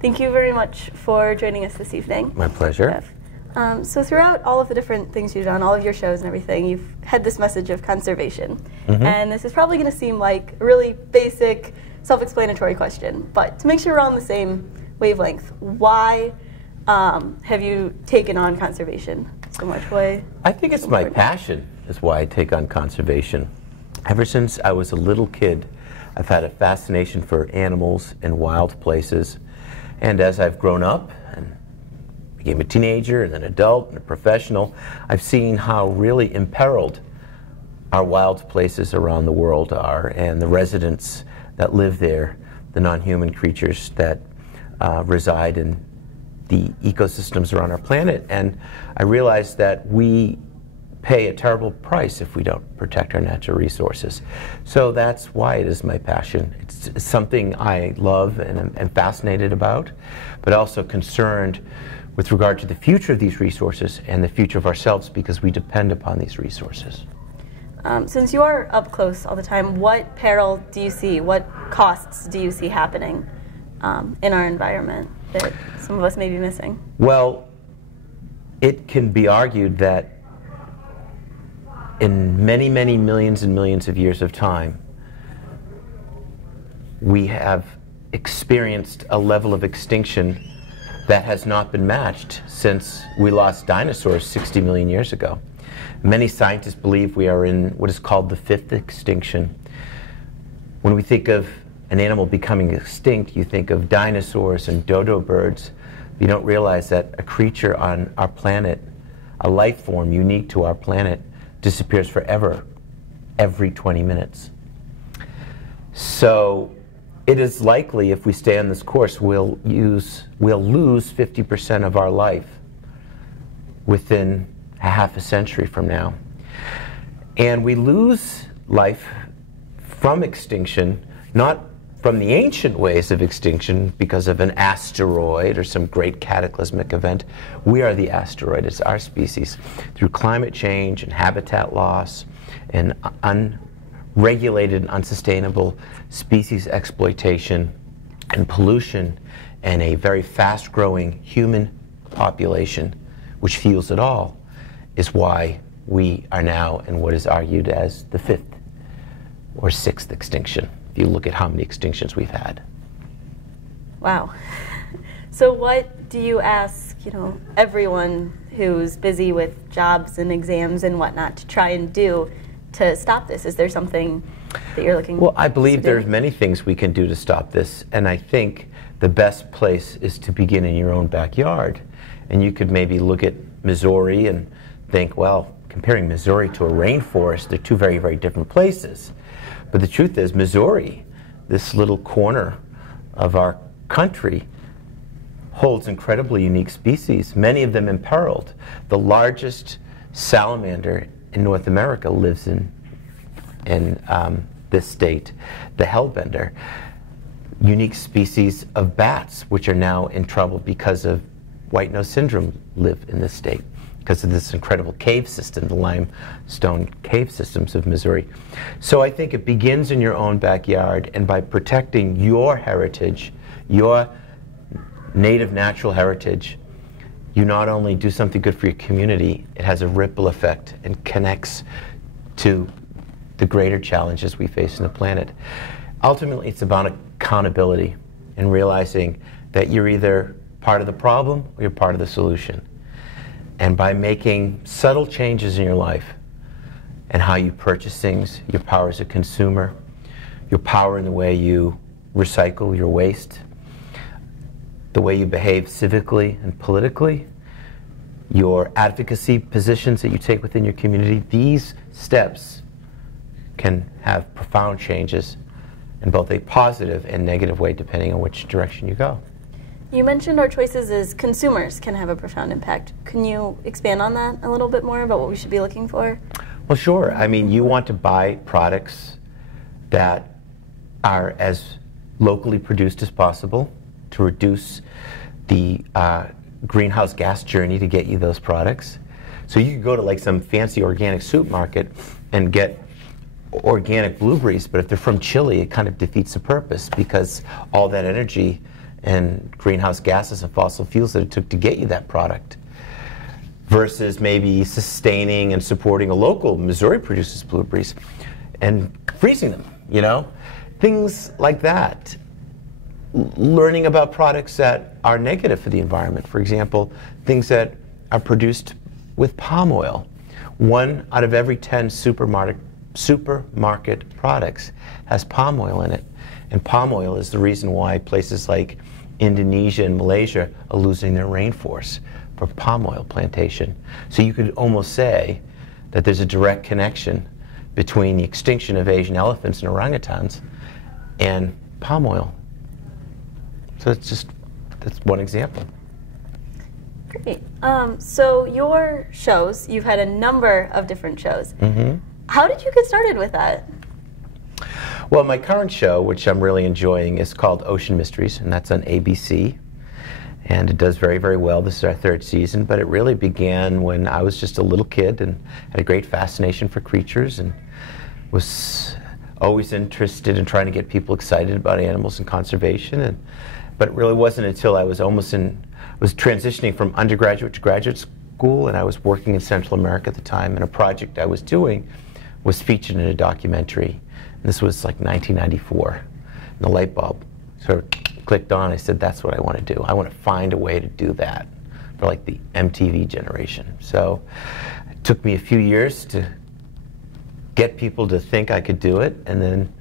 Thank you very much for joining us this evening. My pleasure. Jeff. So throughout all of the different things you've done, all of your shows and everything, you've had this message of conservation. And this is probably going to seem like a really basic, self-explanatory question, but to make sure we're on the same wavelength, why have you taken on conservation so much? Why? I think it's my passion is why I take on conservation. Ever since I was a little kid, I've had a fascination for animals and wild places. And as I've grown up and became a teenager and an adult and a professional, I've seen how really imperiled our wild places around the world are, and the residents that live there, the non-human creatures that reside in the ecosystems around our planet. And I realized that we pay a terrible price if we don't protect our natural resources. So that's why it is my passion. It's something I love and am fascinated about, but also concerned with regard to the future of these resources and the future of ourselves, because we depend upon these resources. Since you are up close all the time, what peril do you see, what costs do you see happening in our environment that some of us may be missing? Well, it can be argued that in many, many millions and millions of years of time, we have experienced a level of extinction that has not been matched since we lost dinosaurs 60 million years ago. Many scientists believe we are in what is called the Fifth Extinction. When we think of an animal becoming extinct, you think of dinosaurs and dodo birds. You don't realize that a creature on our planet, a life form unique to our planet, disappears forever every 20 minutes. So it is likely, if we stay on this course, we'll lose 50% of our life within a half a century from now. And we lose life from extinction, not from the ancient ways of extinction because of an asteroid or some great cataclysmic event. We are the asteroid. It's our species. Through climate change and habitat loss and unregulated and unsustainable species exploitation and pollution and a very fast-growing human population, which fuels it all, is why we are now in what is argued as the fifth or sixth extinction, if you look at how many extinctions we've had. Wow. So what do you ask, everyone who's busy with jobs and exams and whatnot to try and do to stop this? Is there something that you're looking Well, I believe there's many things we can do to stop this, and I think the best place is to begin in your own backyard. And you could maybe look at Missouri and think, well, comparing Missouri to a rainforest, they're two very, very different places. But the truth is, Missouri, this little corner of our country, holds incredibly unique species, many of them imperiled. The largest salamander in North America lives in this state, the hellbender. Unique species of bats, which are now in trouble because of white nose syndrome, live in this state because of this incredible cave system, the limestone cave systems of Missouri. So I think it begins in your own backyard, and by protecting your heritage, your native natural heritage, you not only do something good for your community, it has a ripple effect and connects to the greater challenges we face on the planet. Ultimately, it's about accountability and realizing that you're either part of the problem or you're part of the solution. And by making subtle changes in your life and how you purchase things, your power as a consumer, your power in the way you recycle your waste, the way you behave civically and politically, your advocacy positions that you take within your community, these steps can have profound changes in both a positive and negative way, depending on which direction you go. You mentioned our choices as consumers can have a profound impact. Can you expand on that a little bit more about what we should be looking for? Well, sure. I mean, you want to buy products that are as locally produced as possible to reduce the greenhouse gas journey to get you those products. So you could go to like some fancy organic supermarket and get organic blueberries, but if they're from Chile, it kind of defeats the purpose because all that energy and greenhouse gases and fossil fuels that it took to get you that product, versus maybe sustaining and supporting a local Missouri produces blueberries and freezing them, you know? Things like that. Learning about products that are negative for the environment. For example, things that are produced with palm oil. 1 out of every 10 supermarket products has palm oil in it. And palm oil is the reason why places like Indonesia and Malaysia are losing their rainforests for palm oil plantation. So you could almost say that there's a direct connection between the extinction of Asian elephants and orangutans and palm oil. So that's one example. Great. So your shows, you've had a number of different shows. Mm-hmm. How did you get started with that? Well, my current show, which I'm really enjoying, is called Ocean Mysteries, and that's on ABC. And it does very, very well. This is our 3rd season, but it really began when I was just a little kid and had a great fascination for creatures and was always interested in trying to get people excited about animals and conservation. But it really wasn't until I was transitioning from undergraduate to graduate school, and I was working in Central America at the time, and a project I was doing was featured in a documentary. And this was like 1994, and the light bulb sort of clicked on. I said, that's what I want to do. I want to find a way to do that for like the MTV generation. So it took me a few years to get people to think I could do it, and then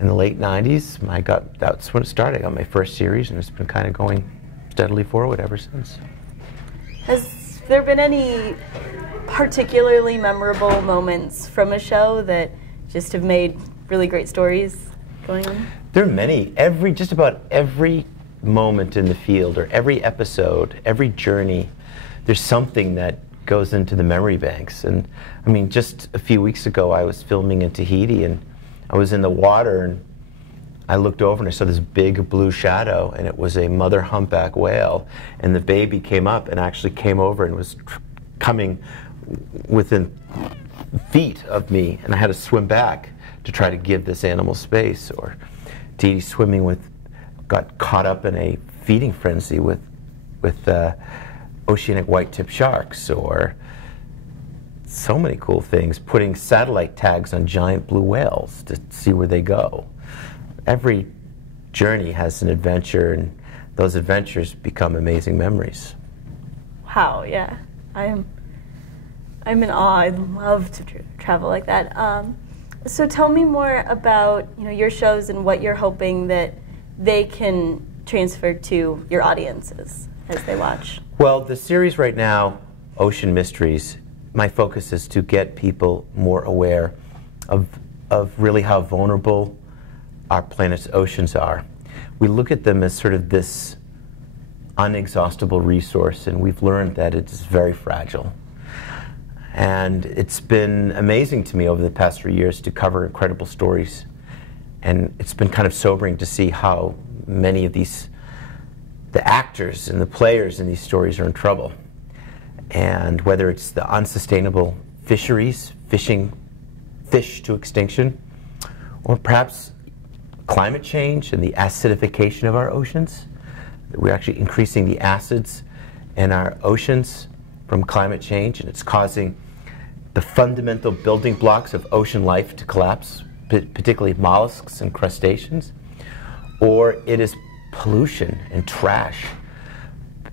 in the late 90s, that's when it started. I got my first series, and it's been kind of going steadily forward ever since. Has there been any particularly memorable moments from a show that just have made really great stories going on? There are many. Just about every moment in the field, or every episode, every journey, there's something that goes into the memory banks. And I mean, just a few weeks ago, I was filming in Tahiti, and I was in the water, and I looked over and I saw this big blue shadow, and it was a mother humpback whale, and the baby came up and actually came over and was coming within feet of me, and I had to swim back to try to give this animal space. Or Dee got caught up in a feeding frenzy with oceanic white-tipped sharks, or so many cool things, putting satellite tags on giant blue whales to see where they go. Every journey has an adventure, and those adventures become amazing memories. Wow, yeah. I'm in awe. I'd love to travel like that. So tell me more about your shows and what you're hoping that they can transfer to your audiences as they watch. Well, the series right now, Ocean Mysteries, my focus is to get people more aware of really how vulnerable our planet's oceans are. We look at them as sort of this unexhaustible resource, and we've learned that it's very fragile. And it's been amazing to me over the past 3 years to cover incredible stories. And it's been kind of sobering to see how many of the actors and the players in these stories are in trouble. And whether it's the unsustainable fisheries, fishing fish to extinction, or perhaps climate change and the acidification of our oceans. We're actually increasing the acids in our oceans from climate change, and it's causing the fundamental building blocks of ocean life to collapse, particularly mollusks and crustaceans. Or it is pollution and trash.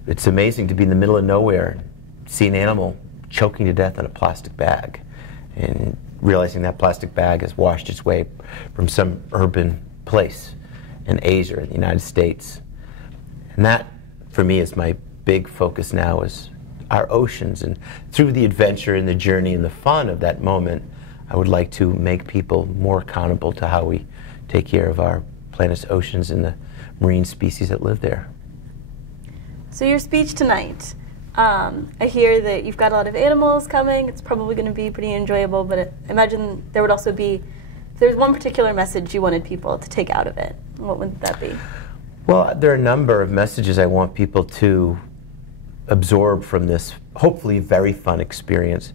It's amazing to be in the middle of nowhere and see an animal choking to death in a plastic bag, and realizing that plastic bag has washed its way from some urban place in Asia or the United States. And that, for me, is my big focus now, is our oceans. And through the adventure and the journey and the fun of that moment, I would like to make people more accountable to how we take care of our planet's oceans and the marine species that live there. So your speech tonight, I hear that you've got a lot of animals coming. It's probably going to be pretty enjoyable, but I imagine there would also be, if there's one particular message you wanted people to take out of it, what would that be? Well, there are a number of messages I want people to absorb from this, hopefully very fun experience.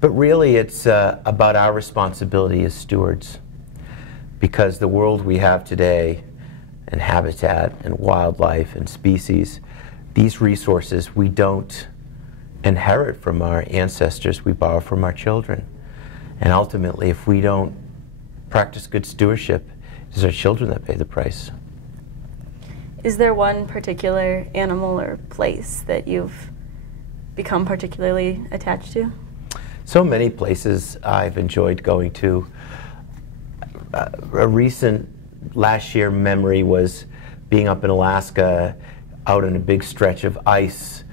But really it's about our responsibility as stewards, because the world we have today and habitat and wildlife and species. These resources we don't inherit from our ancestors, we borrow from our children. And ultimately, if we don't practice good stewardship, it's our children that pay the price. Is there one particular animal or place that you've become particularly attached to? So many places I've enjoyed going to. A recent last year memory was being up in Alaska, out on a big stretch of ice,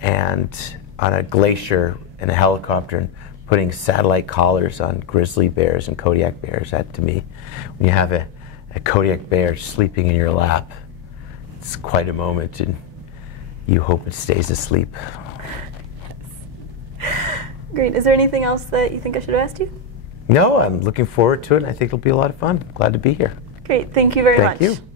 and on a glacier in a helicopter, and putting satellite collars on grizzly bears and Kodiak bears. That, to me, when you have a Kodiak bear sleeping in your lap, it's quite a moment, and you hope it stays asleep. Great. Is there anything else that you think I should have asked you? No, I'm looking forward to it, and I think it'll be a lot of fun. Glad to be here. Great. Thank you very much. Thank you.